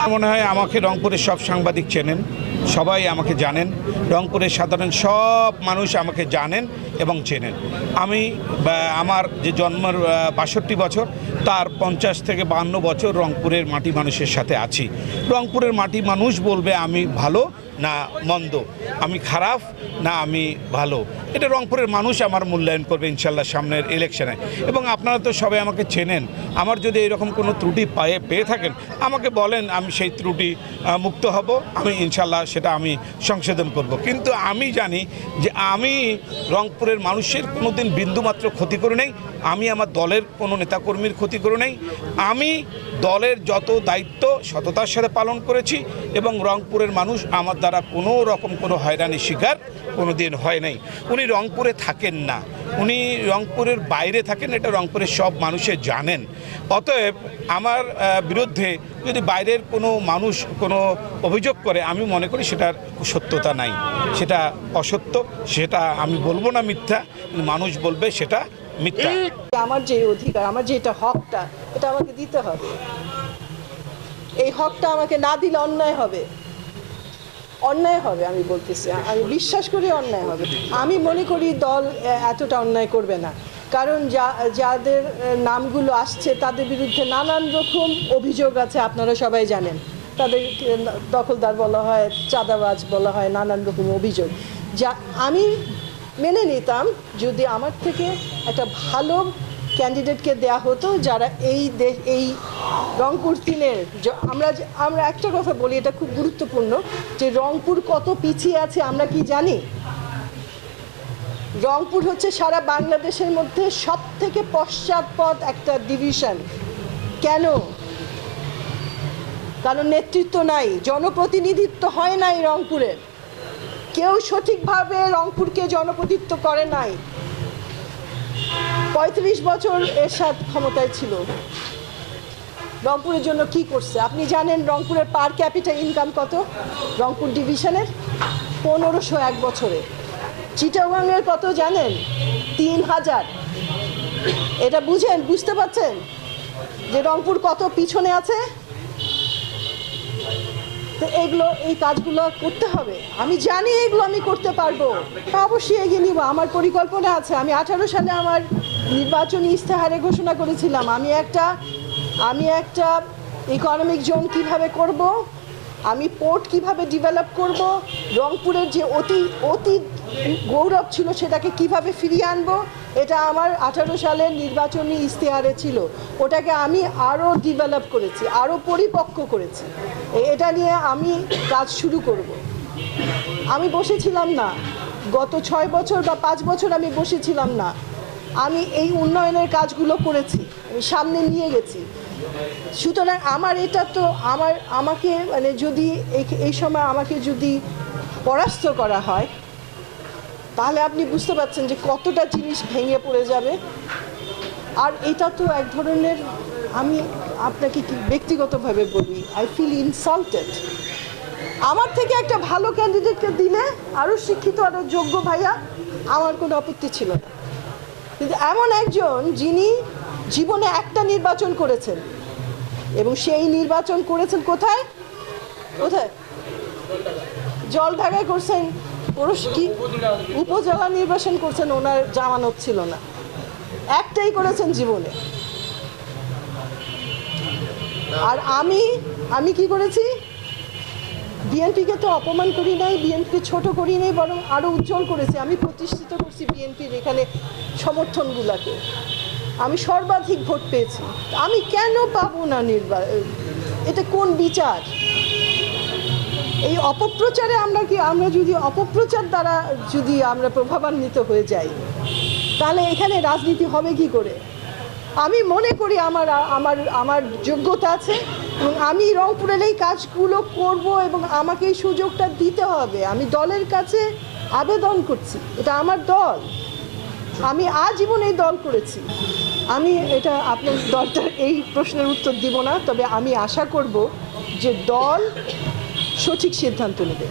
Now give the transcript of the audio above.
আমার মনে হয় আমাকে রংপুরের সব সাংবাদিক চেনেন, সবাই আমাকে জানেন। রংপুরের সাধারণ সব মানুষ আমাকে জানেন এবং চেনেন। আমি আমার যে জন্মের বাষট্টি বছর, তার পঞ্চাশ থেকে বান্ন বছর রংপুরের মাটি মানুষের সাথে আছি। রংপুরের মাটি মানুষ বলবে আমি ভালো না মন্দ। আমি খারাপ, না আমি ভালো। এটা রংপুরের মানুষ আমার মূল্যায়ন করবে ইনশাল্লাহ সামনের ইলেকশনে এবং আপনারা তো সবাই আমাকে চেনেন। আমার যদি এরকম কোনো ত্রুটি পায়ে পেয়ে থাকেন, আমাকে বলেন, আমি সেই ত্রুটি মুক্ত হব। আমি ইনশাল্লাহ সেটা আমি সংশোধন করব। কিন্তু আমি জানি যে আমি রংপুরের মানুষের কোনো দিন বিন্দুমাত্র ক্ষতি করে নেই। আমি আমার দলের কোনো নেতাকর্মীর ক্ষতি করে নেই। আমি দলের যত দায়িত্ব সততার সাথে পালন করেছি এবং রংপুরের মানুষ আমার দ্বারা কোনো রকম কোনো হয়রানির শিকার কোনো দিন হয় নাই। উনি রংপুরে থাকেন না। উনি রংপুরের বাইরে থাকেন, এটা রংপুরের সব মানুষে জানেন। অতএব আমার বিরুদ্ধে যদি বাইরের কোনো মানুষ কোনো অভিযোগ করে, আমি মনে করি সেটার সত্যতা নাই। সেটা অসত্য, সেটা আমি বলব না মিথ্যা মানুষ বলবে সেটা মিথ্যা। আমার যে অধিকার, আমার যেটা হকটা, এটা আমাকে দিতে হবে। এই হকটা আমাকে না দিলে অন্যায় হবে। অন্যায় হবে, আমি বলতেছি। আমি বিশ্বাস করি অন্যায় হবে। আমি মনে করি দল এতটা অন্যায় করবে না। কারণ যা, যাদের নামগুলো আসছে, তাদের বিরুদ্ধে নানান রকম অভিযোগ আছে, আপনারা সবাই জানেন। তাদের দখলদার বলা হয়, চাঁদাবাজ বলা হয়, নানান রকম অভিযোগ। যা, আমি মেনে নিতাম যদি আমার থেকে একটা ভালো ক্যান্ডিডেটকে দেয়া হতো যারা এই দেশ এই রংপুর তিনের আমরা আমরা একটা কথা বলি, এটা খুব গুরুত্বপূর্ণ যে রংপুর কত পিছিয়ে আছে আমরা কি জানি? রংপুর হচ্ছে সারা বাংলাদেশের মধ্যে সব থেকে পশ্চাৎপদ একটা ডিভিশন কেন? কারণ নেতৃত্ব নাই, জনপ্রতিনিধিত্ব হয় নাই রংপুরের। কেউ সঠিকভাবে রংপুরকে জনপ্রতিনিধিত্ব করে নাই। পঁয়ত্রিশ বছর এরশাদ ক্ষমতায় ছিল। রংপুরের জন্য কি করছে? আপনি জানেন রংপুরের পার ক্যাপিটাল ইনকাম কত? রংপুর ডিভিশনের পনেরোশো এক বছরে। চিটাগাংয়ের কত জানেন? তিন হাজার। এটা বুঝেন? বুঝতে পারছেন? যে রংপুর কত পিছনে আছে? তো এগুলো, এই কাজগুলো করতে হবে। আমি জানি এগুলো আমি করতে পারব। অবশ্যই এগিয়ে নিব। আমার পরিকল্পনা আছে। আমি আঠারো সালে আমার নির্বাচনী ইস্তেহারে ঘোষণা করেছিলাম। আমি একটা আমি একটা ইকোনমিক জোন কীভাবে করব আমি পোর্ট কীভাবে ডেভেলপ করব? রংপুরের যে অতি অতি গৌরব ছিল সেটাকে কীভাবে ফিরিয়ে আনব? এটা আমার আঠারো সালের নির্বাচনী ইশতেহারে ছিল। ওটাকে আমি আরও ডেভেলপ করেছি, আরও পরিপক্ক করেছি। এটা নিয়ে আমি কাজ শুরু করব। আমি বসেছিলাম না। গত ছয় বছর বা পাঁচ বছর আমি বসেছিলাম না। আমি এই উন্নয়নের কাজগুলো করেছি, আমি সামনে নিয়ে গেছি। সুতরাং আমার এটা তো আমার, আমাকে মানে যদি এই- সময় আমাকে যদি পরাস্ত করা হয়, তাহলে আপনি বুঝতে পারছেন যে কতটা জিনিস ভেঙে পড়ে যাবে। আর এটা তো এক ধরনের আমি আপনাকে কি ব্যক্তিগতভাবে বলি আই ফিল ইনসাল্টেড আমার থেকে একটা ভালো ক্যান্ডিডেটকে দিলে আরও শিক্ষিত আরও যোগ্য ভাইয়া, আমার কোনো আপত্তি ছিল না। কিন্তু এমন একজন যিনি জীবনে একটা নির্বাচন করেছেন। এবং সেই নির্বাচন করেছেন কোথায়? কোথায়? জল ঢাকায় করছেন। পুরুষ কি? উপজেলা নির্বাচন করছেন, ওনার জামানত ছিল না। একটাই করেছেন জীবনে। আর আমি আমি কি করেছি? বিএনপিকে তো অপমান করি নাই, বিএনপিকে ছোট করি নাই, বরং আরও উজ্জ্বল করেছি। আমি প্রতিষ্ঠিত করছি বিএনপির এখানে সমর্থনগুলোকে। আমি সর্বাধিক ভোট পেয়েছি। আমি কেন পাবো না নির্বাচন এটা কোন বিচার? এই অপপ্রচারে আমরা কি, আমরা যদি অপপ্রচার দ্বারা যদি আমরা প্রভাবান্বিত হয়ে যাই, তাহলে এখানে রাজনীতি হবে কি করে? আমি মনে করি আমার আমার আমার যোগ্যতা আছে এবং আমি রংপুরের এই কাজগুলো করব এবং আমাকে এই সুযোগটা দিতে হবে। আমি দলের কাছে আবেদন করছি। এটা আমার দল। আমি আজীবন এই দল করেছি। আমি এটা আপনার দলটার এই প্রশ্নের উত্তর দিব না, তবে আমি আশা করব যে দল সঠিক সিদ্ধান্ত নেবে।